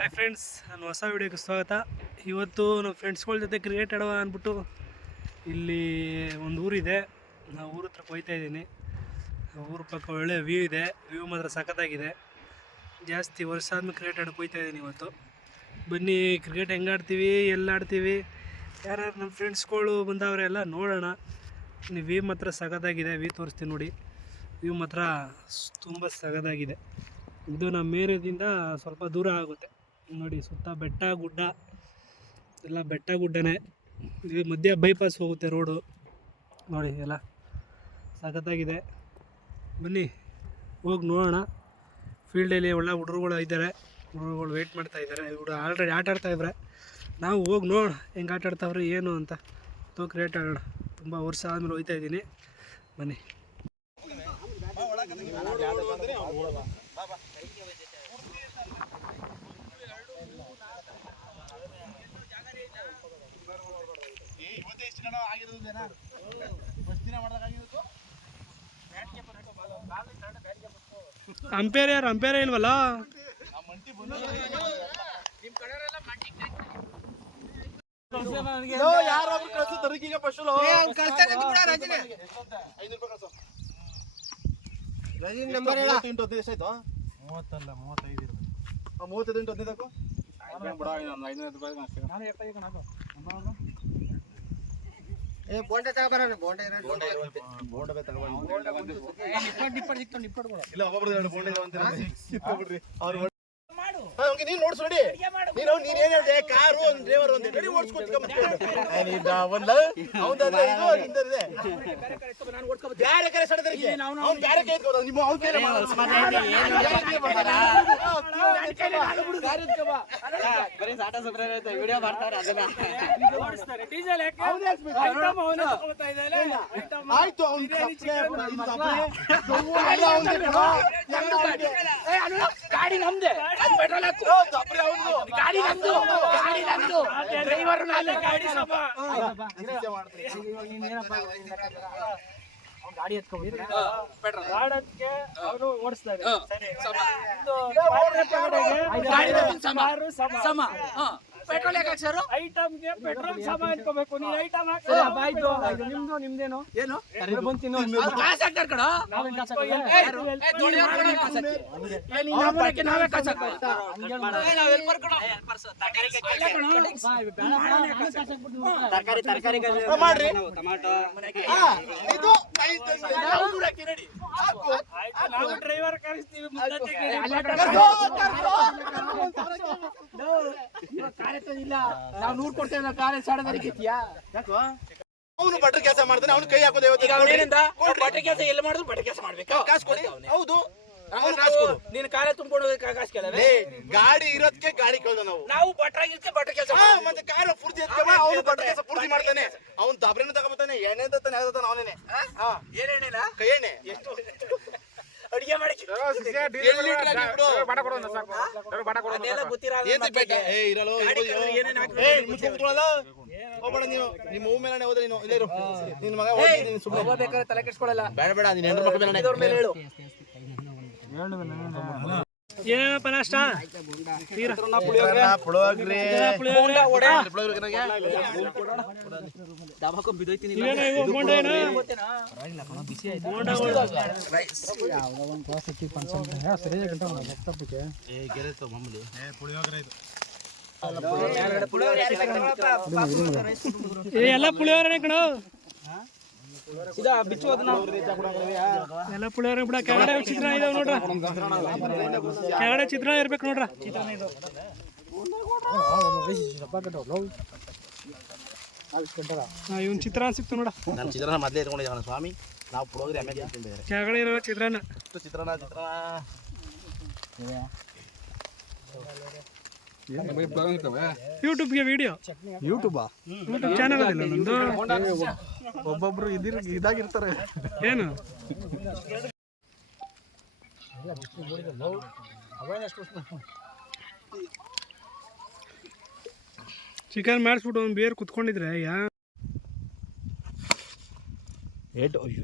Hi friends, ನಾನು ಹೊಸ ವೀಡಿಯೋಗೆ ಸ್ವಾಗತ. ಇವತ್ತು ನಮ್ಮ ಫ್ರೆಂಡ್ಸ್ಗಳ ಜೊತೆ ಕ್ರಿಕೆಟ್ ಆಡುವ ಅಂದ್ಬಿಟ್ಟು ಇಲ್ಲಿ ಒಂದು ಊರಿದೆ, ನಾವು ಊರ ಹತ್ರ ಹೋಗ್ತಾ ಇದ್ದೀನಿ. ಊರ ಪಕ್ಕ ಒಳ್ಳೆ ವ್ಯೂ ಇದೆ, ವ್ಯೂ ಮಾತ್ರ ಸಖತ್ತಾಗಿದೆ. ಜಾಸ್ತಿ ವರ್ಷ ಆದ್ಮೇಲೆ ಕ್ರಿಕೆಟ್ ಆಡೋಕೆ ಹೋಗ್ತಾ ಇದ್ದೀನಿ ಇವತ್ತು. ಬನ್ನಿ ಕ್ರಿಕೆಟ್ ಹೆಂಗೆ ಆಡ್ತೀವಿ, ಎಲ್ಲ ಆಡ್ತೀವಿ, ಯಾರ್ಯಾರು ನಮ್ಮ ಫ್ರೆಂಡ್ಸ್ಗಳು ಬಂದವರೆಲ್ಲ ನೋಡೋಣ. ವ್ಯೂ ಮಾತ್ರ ಸಖತ್ತಾಗಿದೆ, ವ್ಯೂ ತೋರಿಸ್ತೀನಿ ನೋಡಿ. ವ್ಯೂ ಮಾತ್ರ ತುಂಬ ಸಖತ್ತಾಗಿದೆ. ಇದು ನಮ್ಮ ಏರಿಯಾದಿಂದ ಸ್ವಲ್ಪ ದೂರ ಆಗುತ್ತೆ ನೋಡಿ. ಸುತ್ತ ಬೆಟ್ಟ ಗುಡ್ಡ, ಎಲ್ಲ ಬೆಟ್ಟ ಗುಡ್ಡನೇ. ಇದು ಮಧ್ಯ ಬೈಪಾಸ್ ಹೋಗುತ್ತೆ ರೋಡು ನೋಡಿ, ಎಲ್ಲ ಸಖತ್ತಾಗಿದೆ. ಬನ್ನಿ ಹೋಗಿ ನೋಡೋಣ. ಫೀಲ್ಡಲ್ಲಿ ಒಳ್ಳೆ ಹುಡುಗರುಗಳು ಇದ್ದಾರೆ, ಹುಡುಗರುಗಳು ವೆಯ್ಟ್ ಮಾಡ್ತಾ ಇದ್ದಾರೆ. ಇವರು ಆಲ್ರೆಡಿ ಆಟ ಆಡ್ತಾಯಿದ್ರೆ ನಾವು ಹೋಗಿ ನೋಡೋಣ ಹೆಂಗೆ ಆಟ ಆಡ್ತಾವ್ರೆ ಏನು ಅಂತ. ಕ್ರಿಕೆಟ್ ಆಡೋಣ. ತುಂಬ ವರ್ಷ ಆದಮೇಲೆ ಹೋಗ್ತಾ ಇದ್ದೀನಿ. ಬನ್ನಿ. ಅಂಪೇರ್ ಯಾರು? ಅಂಪೇರ್ ಇಲ್ವಲ್ಲ. ಬೋಂಡೆ ತಗೋಬಾರ ನೀನ್ ನೋಡ್ಸ್ ನೋಡಿ. ನೀನ್ ಏನ್ ಹೇಳ್ದೆ? ಕಾರು ಒಂದ್ ಡ್ರೈವರ್ ಒಂದ್ ಗಾಡಿ ಓಡಿಸ್ಕೊತ ಬೇರೆ ಕರೆ ಸಡದರಿಗೆ ಅವ್ನು ಬೇರೆ ಕೈ ಎತ್ಕೋದ ನಿಮ್ಮ ಅವ್ನ ಕೈಲೇ ಆಯ್ತು. ಗಾಡಿ ನಮ್ದೆ, ಗಾಡಿ ನಮ್ದು, ಗಾಡಿ ನಮ್ದು, ಡ್ರೈವರ್ ಗಾಡಿ ಸಮ ಗಾಡಿ ಎತ್ಕೊಂಡ್ಬಿಟ್ರೆ ಆಡಕ್ಕೆ ಅವರು ಓಡಿಸ್ತಾರೆ. ಸಮ ಪೆಟ್ರೋಲ್ ಯಾಕೆ ಹಾಕ್ಸಾರು? ಐಟಮ್ಗೆ ಪೆಟ್ರೋಲ್ ಸಮ ಇಟ್ಕೋಬೇಕು. ನೀನು ಐಟಮ್ ಹಾಕ್ಸೋ. ನಿಮ್ದು ನಿಮ್ದೇನು ಏನು ಬಂತಿನೋ ಕಾಸು ಹಾಕ್ತಾರೆ ಕಣ. ನಾವೇ ಕಾಸು ತರಕಾರಿ ಮಾಡ್ರಿ. ಟೊಮಾಟೊ ನಾವು ಡ್ರೈವರ್ ಕಳಿಸ್ತೀವಿ. ಇಲ್ಲ ನಾವು 100 ಕೊಡ್ತೇವೆ. ಕಾಲೇಜ್ ಸಾಡದಕ್ಕಿತ್ಯಾ ಅವನು ಬಟ್ರ ಕೆಲಸ ಮಾಡ್ತಾನೆ, ಅವ್ನು ಕೈ ಹಾಕೋದು. ಬಟ್ರ ಕೆಲಸ ಎಲ್ಲಿ ಮಾಡಿದ್ರು ಬಟ್ರ ಕೆಲಸ ಮಾಡ್ಬೇಕು. ಕಾಸು ಕೊಡಿ. ಹೌದು, ನೀನು ಕಾಲೇ ತುಂಬಿಕೊಂಡು ಕಾಸು ಕೇಳವೆ. ಗಾಡಿ ಇರೋದಕ್ಕೆ ಗಾಡಿ ಕೇಳೋದು ನಾವು ಬಟ್ರಾಗಿರ್ಕೆ ಬಟ್ರ ಕೆಲಸ. ಮತ್ತೆ ಕಾರ ಪೂರ್ತಿ ಎತ್ಕೊಂಡ ಅವನು ಬಟ್ರ ಕೆಲಸ ಪೂರ್ತಿ ಮಾಡ್ತಾನೆ. ಅವ್ನು ದಬ್ರೆನ ತಗೋತಾನೆ, ಎಣ್ಣೆ ತತ್ತಾನೆ, ಅವನೇನೆ. ಏನೆಣ್ಣೆನ? ಕೈ ಎಣ್ಣೆ. ಎಷ್ಟು ಅಡಿಗೆ ಮಾಡಿ ನಿಮ್ಮ ಹೂ ಮೇಲೆ ಹೋದ್ರೆ ನೀನು ಇಲ್ಲೇ ಇರು. ನಿನ್ ಮಗ ಬೇಕಾದ್ರೆ ತಲೆ ಕೆಡ್ಸ್ಕೊಳ್ಳಲ್ಲ. ಬೇಡ ಬೇಡ, ನೀನ್ ಹೆಣ್ಣು ಮಕ್ಕಳ ಮೇಲೆ ಹೇಳು. ಏನಪ್ಪ ನಾಷ್ಟ? ಎಲ್ಲ ಪುಳಿಯೋಗರೆ ಕಣ. ಎಲ್ಲ ಪುಳಿಯೋಗರೆ ಬಿಡ. ಕೆಳಗಡೆ ಚಿತ್ರಾನ್ನ ಇದಾವೆ ನೋಡ್ರ, ಕೆಳಗಡೆ ಚಿತ್ರಾನ್ನ ಇರ್ಬೇಕು ನೋಡ್ರ. ಚಿತ್ರಾನ್ನ ಇದು ಇವನ್ ಚಿತ್ರಾನ್ನ ಸಿಕ್ತು ನೋಡ. ಚಿತ್ರಾನ್ನ ಮೊದಲೇ ಇಟ್ಕೊಂಡಿದ್ದಾನೆ ಸ್ವಾಮಿ. ನಾವು ಪುಳಿಯೋಗರೆ ಕೆಳಗಡೆ ಇರೋ ಚಿತ್ರಾನ್ನ. ಯೂಟ್ಯೂಬ್ಗೆ ವಿಡಿಯೋ. ಯೂಟ್ಯೂಬ್ ಚಾನಲ್ ಅದಿಲ್ಲ ನಂದು. ಒಬ್ಬೊಬ್ರು ಇದಾಗಿರ್ತಾರೆ. ಏನು ಚಿಕನ್ ಮಾಡಿಸ್ಬಿಟ್ಟು ಒಂದು ಬೇರೆ ಕುತ್ಕೊಂಡಿದ್ರೆ ಏಟು ಅಯ್ಯೋ